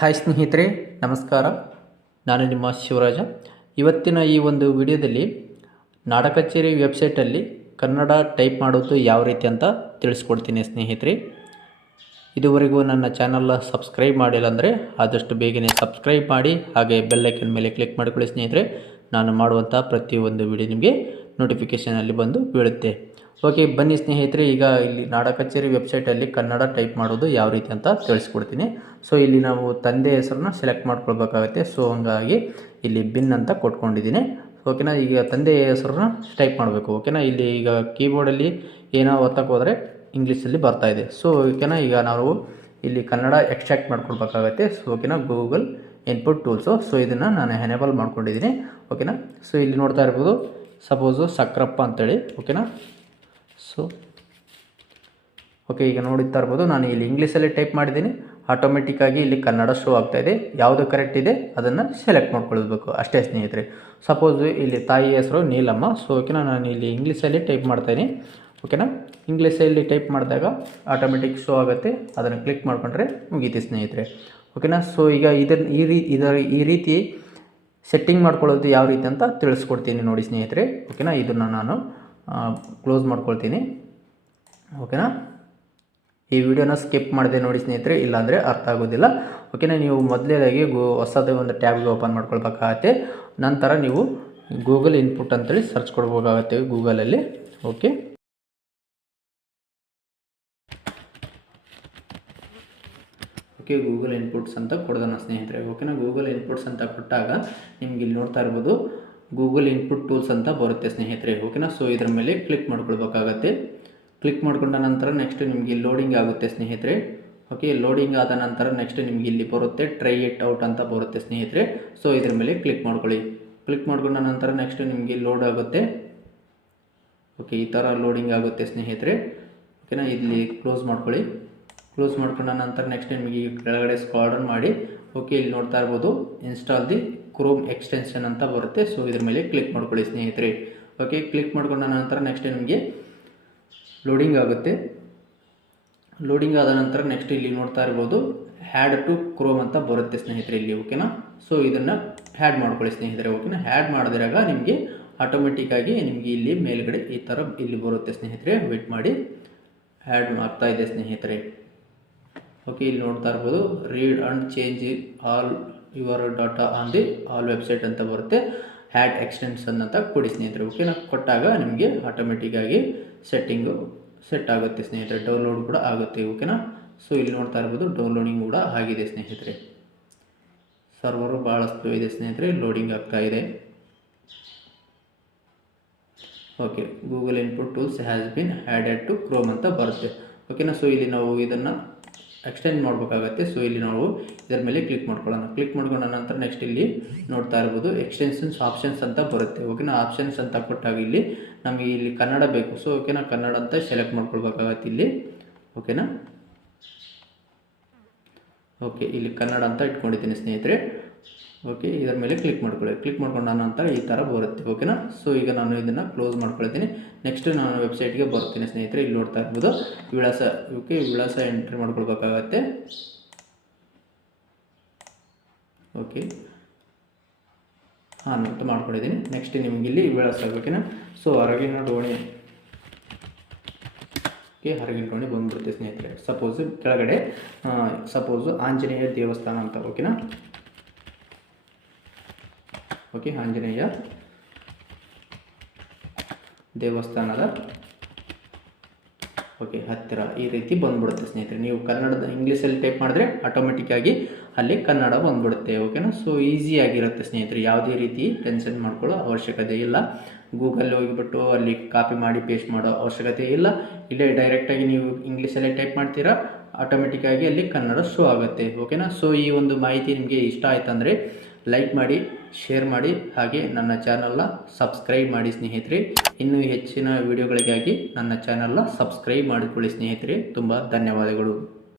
Hi ಸ್ನೇಹಿತರೆ, ನಮಸ್ಕಾರ. ನಾನು ನಿಮ್ಮ ಶಿವರಾಜ. ಇವತ್ತಿನ ಈ ಒಂದು ವಿಡಿಯೋದಲ್ಲಿ ನಾಡ ಕಚೇರಿ ವೆಬ್ಸೈಟಲ್ಲಿ ಕನ್ನಡ ಟೈಪ್ ಮಾಡೋದು ಯಾವ ರೀತಿ ಅಂತ ತಿಳಿಸ್ಕೊಡ್ತೀನಿ ಸ್ನೇಹಿತರೆ. ಇದುವರೆಗೂ ನನ್ನ ಚಾನಲ್ನ ಸಬ್ಸ್ಕ್ರೈಬ್ ಮಾಡಿಲ್ಲ ಅಂದರೆ ಆದಷ್ಟು ಬೇಗನೆ ಸಬ್ಸ್ಕ್ರೈಬ್ ಮಾಡಿ, ಹಾಗೆ ಬೆಲ್ಲೈಕನ್ ಮೇಲೆ ಕ್ಲಿಕ್ ಮಾಡಿಕೊಳ್ಳಿ ಸ್ನೇಹಿತರೆ. ನಾನು ಮಾಡುವಂಥ ಪ್ರತಿಯೊಂದು ವಿಡಿಯೋ ನಿಮಗೆ ನೋಟಿಫಿಕೇಷನಲ್ಲಿ ಬಂದು ಬೀಳುತ್ತೆ. ಓಕೆ ಬನ್ನಿ ಸ್ನೇಹಿತರೆ, ಈಗ ಇಲ್ಲಿ ನಾಡ ಕಚೇರಿ ವೆಬ್ಸೈಟಲ್ಲಿ ಕನ್ನಡ ಟೈಪ್ ಮಾಡೋದು ಯಾವ ರೀತಿ ಅಂತ ತಿಳಿಸ್ಕೊಡ್ತೀನಿ. ಸೊ ಇಲ್ಲಿ ನಾವು ತಂದೆ ಹೆಸರನ್ನ ಸೆಲೆಕ್ಟ್ ಮಾಡ್ಕೊಳ್ಬೇಕಾಗತ್ತೆ. ಸೊ ಹಂಗಾಗಿ ಇಲ್ಲಿ ಬಿನ್ ಅಂತ ಕೊಟ್ಕೊಂಡಿದ್ದೀನಿ. ಓಕೆನಾ ಈಗ ತಂದೆ ಹೆಸರನ್ನ ಟೈಪ್ ಮಾಡಬೇಕು. ಓಕೆನಾ ಇಲ್ಲಿ ಈಗ ಕೀಬೋರ್ಡಲ್ಲಿ ಏನೋ ಒತ್ತಕ್ಕೆ ಹೋದರೆ ಇಂಗ್ಲೀಷಲ್ಲಿ ಬರ್ತಾ ಇದೆ. ಸೊ ಓಕೆನಾ ಈಗ ನಾವು ಇಲ್ಲಿ ಕನ್ನಡ ಎಕ್ಸ್ಟ್ರಾಕ್ಟ್ ಮಾಡ್ಕೊಳ್ಬೇಕಾಗತ್ತೆ. ಸೊ ಓಕೆನಾ ಗೂಗಲ್ ಇನ್ಪುಟ್ ಟೂಲ್ಸು ಸೊ ಇದನ್ನು ನಾನು ಎನೇಬಲ್ ಮಾಡ್ಕೊಂಡಿದ್ದೀನಿ. ಓಕೆನಾ ಸೊ ಇಲ್ಲಿ ನೋಡ್ತಾ ಇರ್ಬೋದು ಸಪೋಸು ಸಕ್ರಪ್ಪ ಅಂತೇಳಿ. ಓಕೆನಾ ಸೊ ಓಕೆ ಈಗ ನೋಡುತ್ತಾ ಇರ್ಬೋದು ನಾನು ಇಲ್ಲಿ ಇಂಗ್ಲೀಷಲ್ಲಿ ಟೈಪ್ ಮಾಡಿದ್ದೀನಿ. ಆಟೋಮೆಟಿಕ್ಕಾಗಿ ಇಲ್ಲಿ ಕನ್ನಡ ಶೋ ಆಗ್ತಾ ಇದೆ. ಯಾವುದು ಕರೆಕ್ಟ್ ಇದೆ, ಅದನ್ನು ಸೆಲೆಕ್ಟ್ ಮಾಡ್ಕೊಳ್ಬೇಕು. ಅಷ್ಟೇ ಸ್ನೇಹಿತರೆ. ಸಪೋಸ್ ಇಲ್ಲಿ ತಾಯಿ ಹೆಸರು ನೀಲಮ್ಮ. ಸೊ ಓಕೆನಾ ನಾನು ಇಲ್ಲಿ ಇಂಗ್ಲೀಷಲ್ಲಿ ಟೈಪ್ ಮಾಡ್ತಾಯಿನಿ ಓಕೆನಾ ಇಂಗ್ಲೀಷಲ್ಲಿ ಟೈಪ್ ಮಾಡಿದಾಗ ಆಟೋಮೆಟಿಕ್ ಶೋ ಆಗುತ್ತೆ. ಅದನ್ನು ಕ್ಲಿಕ್ ಮಾಡಿಕೊಂಡ್ರೆ ಮುಗೀತಿ ಸ್ನೇಹಿತರೆ. ಓಕೆನಾ ಸೊ ಈಗ ಇದನ್ನು ಈ ರೀ, ಇದರ, ಈ ರೀತಿ ಸೆಟ್ಟಿಂಗ್ ಮಾಡ್ಕೊಳ್ಳೋದು ಯಾವ ರೀತಿ ಅಂತ ತಿಳಿಸ್ಕೊಡ್ತೀನಿ ನೋಡಿ ಸ್ನೇಹಿತರೆ. ಓಕೆನಾ ಇದನ್ನು ನಾನು ಕ್ಲೋಸ್ ಮಾಡ್ಕೊಳ್ತೀನಿ. ಓಕೆನಾ ಈ ವಿಡಿಯೋನ ಸ್ಕಿಪ್ ಮಾಡಿದೆ ನೋಡಿ ಸ್ನೇಹಿತರೆ, ಇಲ್ಲಾಂದರೆ ಅರ್ಥ ಆಗೋದಿಲ್ಲ. ಓಕೆನಾ ನೀವು ಮೊದಲೇದಾಗಿ ಗೋ ಹೊಸದೇ ಒಂದು ಟ್ಯಾಬ್ಗೆ ಓಪನ್ ಮಾಡ್ಕೊಳ್ಬೇಕಾಗತ್ತೆ. ನಂತರ ನೀವು ಗೂಗಲ್ ಇನ್ಪುಟ್ ಅಂತೇಳಿ ಸರ್ಚ್ ಕೊಡ್ಬೇಕಾಗತ್ತೆ ಗೂಗಲಲ್ಲಿ ಓಕೆ ಓಕೆ ಗೂಗಲ್ ಇನ್ಪುಟ್ಸ್ ಅಂತ ಕೊಡೋಣ ಸ್ನೇಹಿತರೆ. ಓಕೆನಾ ಗೂಗಲ್ ಇನ್ಪುಟ್ಸ್ ಅಂತ ಕೊಟ್ಟಾಗ ನಿಮ್ಗೆ ಇಲ್ಲಿ ನೋಡ್ತಾ ಇರ್ಬೋದು. ಗೂಗಲ್ ಇನ್ಪುಟ್ ಟೂಲ್ಸ್ ಅಂತ ಬರುತ್ತೆ ಸ್ನೇಹಿತರೆ ಓಕೆನಾ ಸೊ ಇದರ ಮೇಲೆ ಕ್ಲಿಕ್ ಮಾಡ್ಕೊಳ್ಬೇಕಾಗತ್ತೆ. ಕ್ಲಿಕ್ ಮಾಡ್ಕೊಂಡ ನಂತರ ನೆಕ್ಸ್ಟ್ ನಿಮಗೆ ಲೋಡಿಂಗ್ ಆಗುತ್ತೆ ಸ್ನೇಹಿತರೆ. ಓಕೆ ಲೋಡಿಂಗ್ ಆದ ನಂತರ ನೆಕ್ಸ್ಟ್ ನಿಮಗೆ ಇಲ್ಲಿ ಬರುತ್ತೆ ಟ್ರೈ ಇಟ್ ಔಟ್ ಅಂತ ಬರುತ್ತೆ ಸ್ನೇಹಿತರೆ. ಸೊ ಇದರ ಮೇಲೆ ಕ್ಲಿಕ್ ಮಾಡ್ಕೊಳ್ಳಿ. ಕ್ಲಿಕ್ ಮಾಡ್ಕೊಂಡ ನಂತರ ನೆಕ್ಸ್ಟ್ ನಿಮಗೆ ಲೋಡ್ ಆಗುತ್ತೆ. ಓಕೆ ಈ ಥರ ಲೋಡಿಂಗ್ ಆಗುತ್ತೆ ಸ್ನೇಹಿತರೆ. ಓಕೆನಾ ಇಲ್ಲಿ ಕ್ಲೋಸ್ ಮಾಡ್ಕೊಳ್ಳಿ. ಕ್ಲೋಸ್ ಮಾಡ್ಕೊಂಡ ನಂತರ ನೆಕ್ಸ್ಟ್ ನಿಮಗೆ ಕೆಳಗಡೆ ಸ್ಕಾರ್ಡನ್ ಮಾಡಿ. ಓಕೆ ಇಲ್ಲಿ ನೋಡ್ತಾ ಇರ್ಬೋದು ಇನ್ಸ್ಟಾಲ್ ದಿ ಕ್ರೋಮ್ ಎಕ್ಸ್ಟೆನ್ಷನ್ ಅಂತ ಬರುತ್ತೆ. ಸೊ ಇದ್ರ ಮೇಲೆ ಕ್ಲಿಕ್ ಮಾಡ್ಕೊಳ್ಳಿ ಸ್ನೇಹಿತರೆ. ಓಕೆ ಕ್ಲಿಕ್ ಮಾಡ್ಕೊಂಡ ನಂತರ ನೆಕ್ಸ್ಟ್ ನಿಮಗೆ ಲೋಡಿಂಗ್ ಆಗುತ್ತೆ. ಲೋಡಿಂಗ್ ಆದ ನಂತರ ನೆಕ್ಸ್ಟ್ ಇಲ್ಲಿ ನೋಡ್ತಾ ಇರ್ಬೋದು ಹ್ಯಾಡ್ ಟು ಕ್ರೋಮ್ ಅಂತ ಬರುತ್ತೆ ಸ್ನೇಹಿತರೆ ಇಲ್ಲಿ ಓಕೆನಾ ಸೊ ಇದನ್ನು ಹ್ಯಾಡ್ ಮಾಡ್ಕೊಳ್ಳಿ ಸ್ನೇಹಿತರೆ ಓಕೆನಾ ಹ್ಯಾಡ್ ಮಾಡಿದಾಗ ನಿಮಗೆ ಆಟೋಮೆಟಿಕ್ಕಾಗಿ ನಿಮಗೆ ಇಲ್ಲಿ ಮೇಲ್ಗಡೆ ಈ ಥರ ಇಲ್ಲಿ ಬರುತ್ತೆ ಸ್ನೇಹಿತರೆ. ವೆಯ್ಟ್ ಮಾಡಿ. ಹ್ಯಾಡ್ ಆಗ್ತಾ ಇದೆ ಸ್ನೇಹಿತರೆ. ಓಕೆ ಇಲ್ಲಿ ನೋಡ್ತಾ ಇರ್ಬೋದು read and change all your data on the all website ಅಂತ ಬರುತ್ತೆ. ಹ್ಯಾಡ್ ಎಕ್ಸ್ಟೆನ್ಷನ್ ಅಂತ ಕೊಡಿ ಸ್ನೇಹಿತರೆ ಓಕೆನಾ ಕೊಟ್ಟಾಗ ನಿಮಗೆ ಆಟೋಮೆಟಿಕ್ಕಾಗಿ ಸೆಟ್ಟಿಂಗು ಸೆಟ್ ಆಗುತ್ತೆ ಸ್ನೇಹಿತರೆ ಡೌನ್ಲೋಡ್ ಕೂಡ ಆಗುತ್ತೆ ಓಕೆನಾ ಸೊ ಇಲ್ಲಿ ನೋಡ್ತಾ ಇರ್ಬೋದು ಡೌನ್ಲೋಡಿಂಗ್ ಕೂಡ ಆಗಿದೆ ಸ್ನೇಹಿತರೆ. ಸರ್ವರು ಭಾಳಷ್ಟು ಇದೆ ಸ್ನೇಹಿತರೆ ಲೋಡಿಂಗ್ ಆಗ್ತಾ ಇದೆ. Okay Google input tools has been added to Chrome ಅಂತ ಬರುತ್ತೆ. ಓಕೆನಾ ಸೊ ಇಲ್ಲಿ ನಾವು ಇದನ್ನು ಎಕ್ಸ್ಟೆಂಡ್ ಮಾಡಬೇಕಾಗತ್ತೆ. ಸೊ ಇಲ್ಲಿ ನಾವು ಇದರ ಮೇಲೆ ಕ್ಲಿಕ್ ಮಾಡ್ಕೊಳ್ಳೋಣ. ಕ್ಲಿಕ್ ಮಾಡ್ಕೊಂಡ ನಂತರ ನೆಕ್ಸ್ಟ್ ಇಲ್ಲಿ ನೋಡ್ತಾ ಇರ್ಬೋದು ಎಕ್ಸ್ಟೆನ್ಷನ್ಸ್ ಆಪ್ಷನ್ಸ್ ಅಂತ ಬರುತ್ತೆ. ಓಕೆನಾ ಆಪ್ಷನ್ಸ್ ಅಂತ ಕೊಟ್ಟಾಗ ಇಲ್ಲಿ ನಮಗೆ ಇಲ್ಲಿ ಕನ್ನಡ ಬೇಕು. ಸೊ ಓಕೆನಾ ಕನ್ನಡ ಅಂತ ಸೆಲೆಕ್ಟ್ ಮಾಡ್ಕೊಳ್ಬೇಕಾಗತ್ತೆ ಇಲ್ಲಿ. ಓಕೆನಾ ಓಕೆ ಇಲ್ಲಿ ಕನ್ನಡ ಅಂತ ಇಟ್ಕೊಂಡಿದ್ದೀನಿ ಸ್ನೇಹಿತರೆ. ಓಕೆ ಇದರ ಮೇಲೆ ಕ್ಲಿಕ್ ಮಾಡ್ಕೊಳ್ಳಿ. ಕ್ಲಿಕ್ ಮಾಡ್ಕೊಂಡು ನಾನು ಅಂತ ಈ ಥರ ಬರುತ್ತೆ. ಓಕೆನಾ ಸೊ ಈಗ ನಾನು ಇದನ್ನು ಕ್ಲೋಸ್ ಮಾಡ್ಕೊಳ್ತೀನಿ. ನೆಕ್ಸ್ಟ್ ನಾನು ವೆಬ್ಸೈಟ್ಗೆ ಬರ್ತೀನಿ ಸ್ನೇಹಿತರೆ. ಇಲ್ಲಿ ನೋಡ್ತಾ ಇರ್ಬೋದು. ವಿಳಾಸ ಓಕೆ ವಿಳಾಸ ಎಂಟ್ರಿ ಮಾಡ್ಕೊಳ್ಬೇಕಾಗತ್ತೆ. ಓಕೆ ಹಾಂ ನೋಟ್ ಮಾಡ್ಕೊಂಡಿದ್ದೀನಿ ನೆಕ್ಸ್ಟ್ ನಿಮ್ಗೆ ಇಲ್ಲಿ ವಿಳಾಸ ಓಕೆನಾ ಸೊ ಹೊರಗಿನ ಡೋಣಿ ಓಕೆ ಹೊರಗಿನ ಡೋಣಿ ಬಂದ್ಬಿಡುತ್ತೆ ಸ್ನೇಹಿತರೆ. ಸಪೋಸು ಕೆಳಗಡೆ ಸಪೋಸು ಆಂಜನೇಯ ದೇವಸ್ಥಾನ ಅಂತ. ಓಕೆನಾ ಓಕೆ, ಆಂಜನೇಯ ದೇವಸ್ಥಾನದ ಓಕೆ, ಹತ್ತಿರ ಈ ರೀತಿ ಬಂದ್ಬಿಡುತ್ತೆ ಸ್ನೇಹಿತರೆ. ನೀವು ಕನ್ನಡದ ಇಂಗ್ಲೀಷಲ್ಲಿ ಟೈಪ್ ಮಾಡಿದ್ರೆ ಆಟೋಮೆಟಿಕ್ಕಾಗಿ ಅಲ್ಲಿ ಕನ್ನಡ ಬಂದ್ಬಿಡುತ್ತೆ ಓಕೆನಾ ಸೊ ಈಸಿಯಾಗಿರುತ್ತೆ ಸ್ನೇಹಿತರೆ. ಯಾವುದೇ ರೀತಿ ಟೆನ್ಷನ್ ಮಾಡ್ಕೊಳ್ಳೋ ಅವಶ್ಯಕತೆ ಇಲ್ಲ. ಗೂಗಲ್ ಹೋಗಿಬಿಟ್ಟು ಅಲ್ಲಿ ಕಾಪಿ ಮಾಡಿ ಪೇಸ್ಟ್ ಮಾಡೋ ಅವಶ್ಯಕತೆ ಇಲ್ಲ. ಇಲ್ಲೇ ಡೈರೆಕ್ಟಾಗಿ ನೀವು ಇಂಗ್ಲೀಷಲ್ಲೇ ಟೈಪ್ ಮಾಡ್ತೀರಾ ಆಟೋಮೆಟಿಕ್ಕಾಗಿ ಅಲ್ಲಿ ಕನ್ನಡ ಶೋ ಆಗುತ್ತೆ ಓಕೆನಾ ಸೊ ಈ ಒಂದು ಮಾಹಿತಿ ನಿಮಗೆ ಇಷ್ಟ ಆಯ್ತಂದರೆ ಲೈಕ್ ಮಾಡಿ ಶೇರ್ ಮಾಡಿ, ಹಾಗೆ ನನ್ನ ಚಾನಲ್ನ ಸಬ್ಸ್ಕ್ರೈಬ್ ಮಾಡಿ ಸ್ನೇಹಿತರೆ. ಇನ್ನೂ ಹೆಚ್ಚಿನ ವಿಡಿಯೋಗಳಿಗಾಗಿ ನನ್ನ ಚಾನಲ್ನ ಸಬ್ಸ್ಕ್ರೈಬ್ ಮಾಡಿಕೊಳ್ಳಿ ಸ್ನೇಹಿತರೆ. ತುಂಬ ಧನ್ಯವಾದಗಳು.